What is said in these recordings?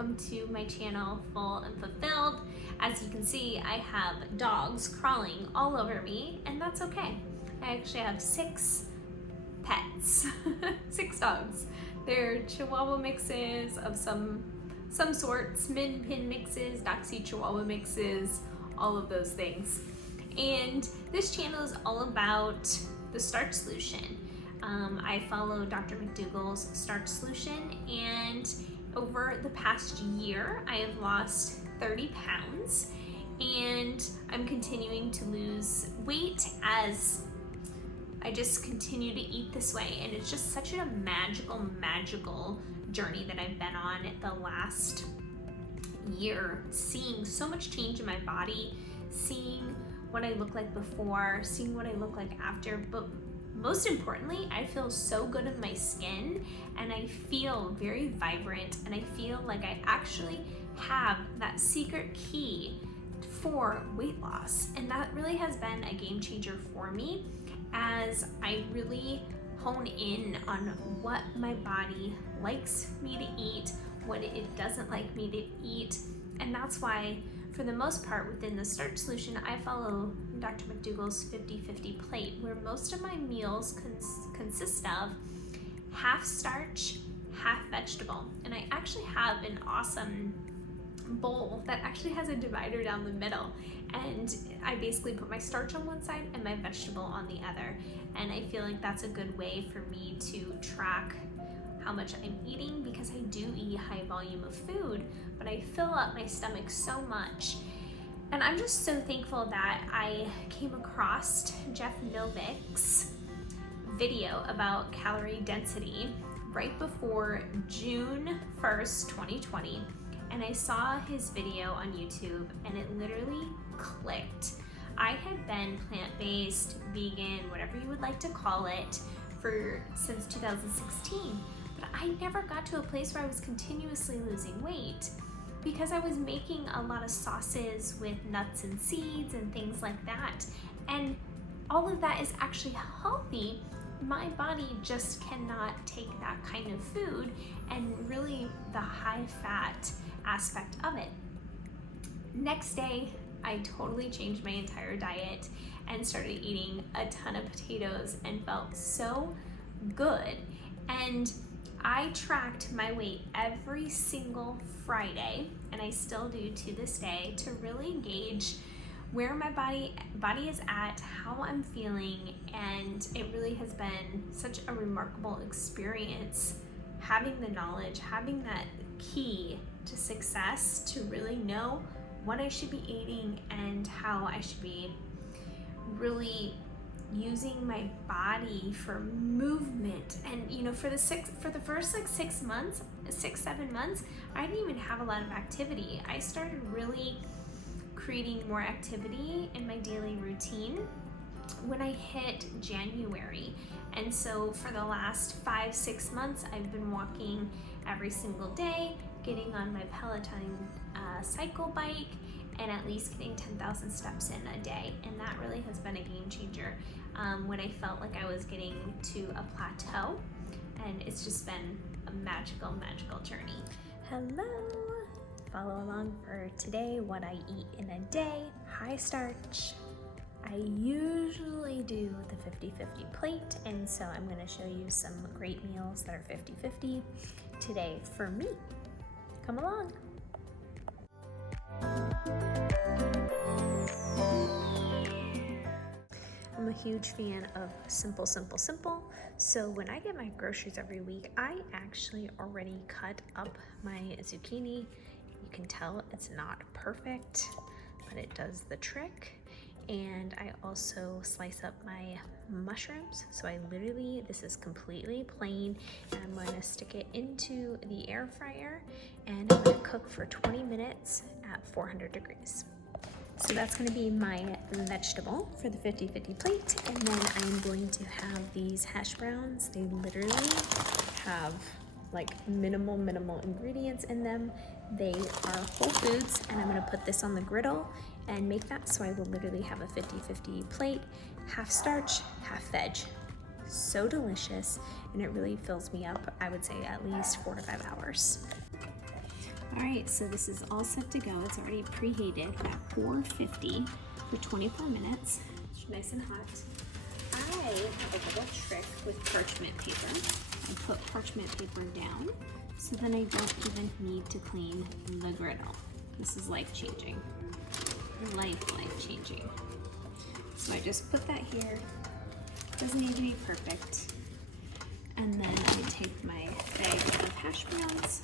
welcome to my channel, Full and Fulfilled. As you can see, I have dogs crawling all over me, and that's okay. I actually have 6 pets, 6 dogs. They're Chihuahua mixes of some sorts, Min Pin mixes, Doxy Chihuahua mixes, all of those things. And this channel is all about the Starch Solution. I follow Dr. McDougall's Starch Solution, and over the past year, I have lost 30 pounds, and I'm continuing to lose weight as I just continue to eat this way. And it's just such a magical journey that I've been on the last year, seeing so much change in my body, seeing what I look like before, seeing what I look like after, but most importantly, I feel so good in my skin, and I feel very vibrant, and I feel like I actually have that secret key for weight loss. And that really has been a game changer for me as I really hone in on what my body likes me to eat, what it doesn't like me to eat. And that's why, for the most part, within the Starch Solution, I follow Dr. McDougall's 50-50 plate, where most of my meals consist of half starch, half vegetable. And I actually have an awesome bowl that actually has a divider down the middle, and I basically put my starch on one side and my vegetable on the other. And I feel like that's a good way for me to track how much I'm eating, because I do eat a high volume of food, but I fill up my stomach so much. And I'm just so thankful that I came across Jeff Novick's video about calorie density right before June 1st, 2020. And I saw his video on YouTube, and it literally clicked. I had been plant-based, vegan, whatever you would like to call it, since 2016. But I never got to a place where I was continuously losing weight, because I was making a lot of sauces with nuts and seeds and things like that. And all of that is actually healthy. My body just cannot take that kind of food, and really the high fat aspect of it. Next day, I totally changed my entire diet and started eating a ton of potatoes and felt so good. And I tracked my weight every single Friday, and I still do to this day, to really gauge where my body is at, how I'm feeling. And it really has been such a remarkable experience, having the knowledge, having that key to success, to really know what I should be eating and how I should be really using my body for movement. And you know, for the first like 6 months, 6-7 months, I didn't even have a lot of activity. I started really creating more activity in my daily routine when I hit January. And so for the last 5-6 months, I've been walking every single day, getting on my Peloton cycle bike, and at least getting 10,000 steps in a day. And that really has been a game changer when I felt like I was getting to a plateau. And it's just been a magical journey. Hello! Follow along for today, what I eat in a day. High starch. I usually do the 50-50 plate, and so I'm going to show you some great meals that are 50-50 today for me. Come along. I'm a huge fan of simple. So when I get my groceries every week, I actually already cut up my zucchini. You can tell it's not perfect, but it does the trick. And I also slice up my mushrooms. So this is completely plain, and I'm going to stick it into the air fryer, and I'm going to cook for 20 minutes at 400 degrees. So that's going to be my vegetable for the 50-50 plate. And then I'm going to have these hash browns. They literally have like minimal ingredients in them. They are whole foods, and I'm going to put this on the griddle and make that. So I will literally have a 50-50 plate, half starch, half veg. So delicious, and it really fills me up. I would say at least 4 to 5 hours. All right, so this is all set to go. It's already preheated at 450 for 24 minutes. It's nice and hot. I have a little trick with parchment paper. I put parchment paper down so then I don't even need to clean the griddle. This is life-changing. Life-changing. So I just put that here. Doesn't need to be perfect. And then I take my bag of hash browns.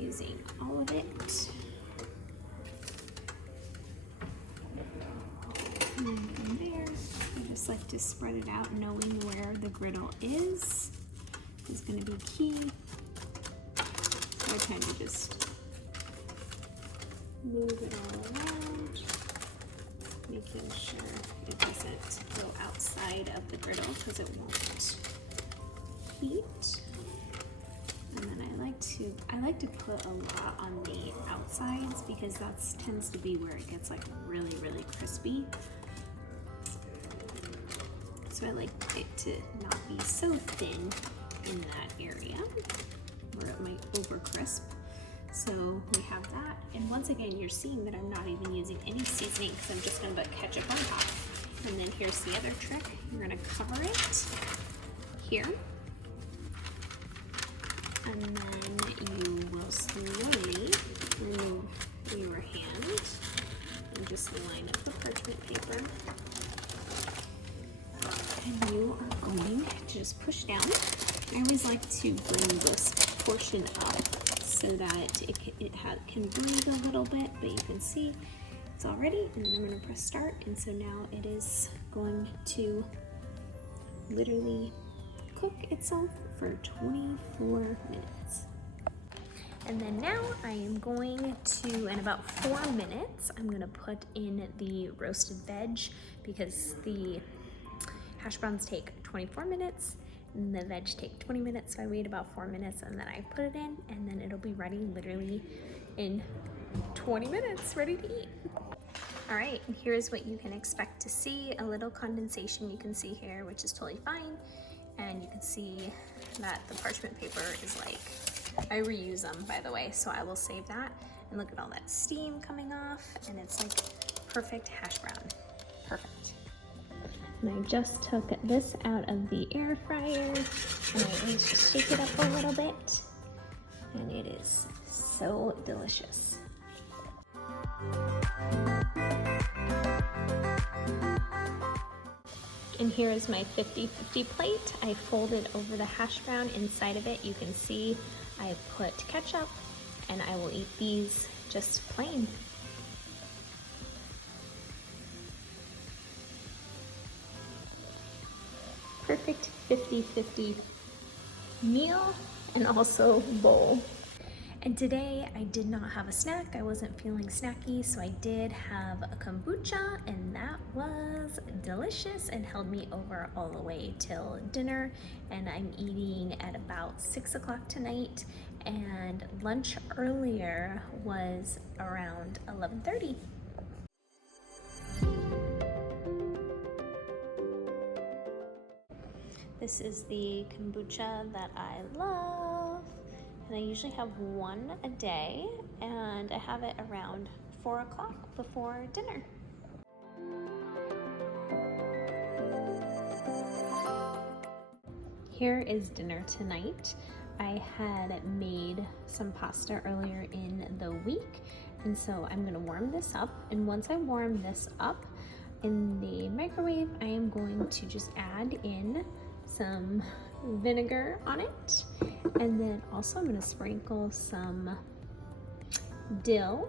Using all of it. And then from there, I just like to spread it out, knowing where the griddle is going to be key. So I kind of just move it all around, making sure it doesn't go outside of the griddle because it won't heat. And then I like to put a lot on the outsides because that tends to be where it gets like really, really crispy. So I like it to not be so thin in that area where it might over crisp. So we have that. And once again, you're seeing that I'm not even using any seasoning because I'm just gonna put ketchup on top. And then here's the other trick. You're gonna cover it here. And then you will slowly remove your hand and just line up the parchment paper. And you are going to just push down. I always like to bring this portion up so that it can breathe a little bit, but you can see it's all ready. And then I'm going to press start. And so now it is going to literally cook itself for 24 minutes. And then now I am going to, in about 4 minutes, I'm gonna put in the roasted veg because the hash browns take 24 minutes and the veg take 20 minutes. So I wait about 4 minutes and then I put it in and then it'll be ready literally in 20 minutes, ready to eat. All right, and here's what you can expect to see. A little condensation you can see here, which is totally fine. And you can see that the parchment paper is like, I reuse them, by the way, so I will save that. And look at all that steam coming off, and it's like perfect hash brown. Perfect. And I just took this out of the air fryer, and I always just shake it up a little bit, and it is so delicious. And here is my 50-50 plate. I folded over the hash brown. Inside of it, you can see I put ketchup, and I will eat these just plain. Perfect 50-50 meal and also bowl. And today I did not have a snack. I wasn't feeling snacky, so I did have a kombucha, and that was delicious and held me over all the way till dinner. And I'm eating at about 6 o'clock tonight, and lunch earlier was around 11:30. This is the kombucha that I love. And I usually have one a day, and I have it around 4 o'clock before dinner. Here is dinner tonight. I had made some pasta earlier in the week, and so I'm gonna warm this up. And once I warm this up in the microwave, I am going to just add in some vinegar on it, and then also I'm going to sprinkle some dill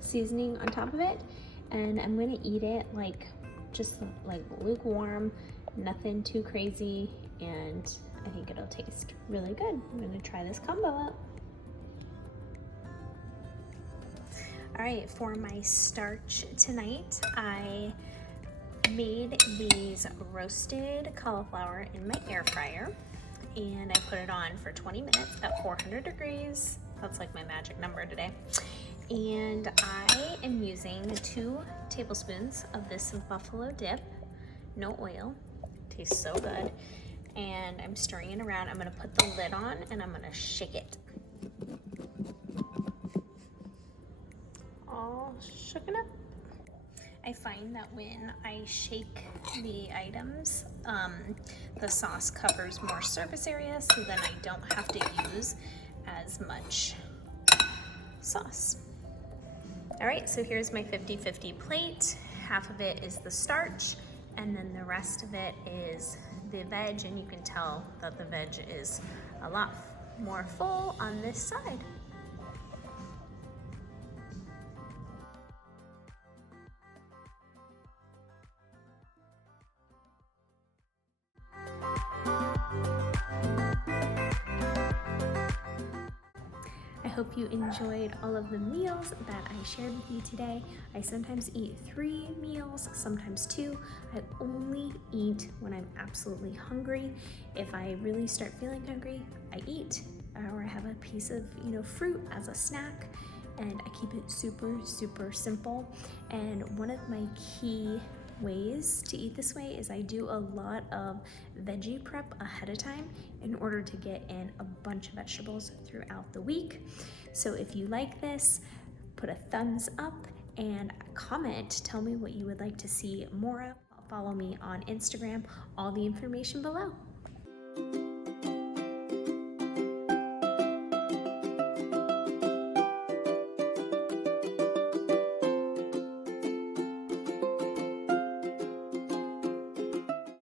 seasoning on top of it, and I'm going to eat it like just like lukewarm, nothing too crazy, and I think it'll taste really good. I'm going to try this combo out. All right, for my starch tonight, I made these roasted cauliflower in my air fryer, and I put it on for 20 minutes at 400 degrees. That's like my magic number today. And I am using 2 tablespoons of this buffalo dip. no oil. Tastes so good. And I'm stirring it around. I'm gonna put the lid on and I'm gonna shake it. All shooken up. I find that when I shake the items, the sauce covers more surface area, so then I don't have to use as much sauce. All right, so here's my 50-50 plate. Half of it is the starch, and then the rest of it is the veg, and you can tell that the veg is a lot more full on this side. I hope you enjoyed all of the meals that I shared with you today. I sometimes eat 3 meals, sometimes 2. I only eat when I'm absolutely hungry. If I really start feeling hungry, I eat, or I have a piece of, fruit as a snack, and I keep it super, super simple. And one of my key ways to eat this way is I do a lot of veggie prep ahead of time in order to get in a bunch of vegetables throughout the week. So if you like this, put a thumbs up and comment. Tell me what you would like to see more of. Follow me on Instagram. All the information below.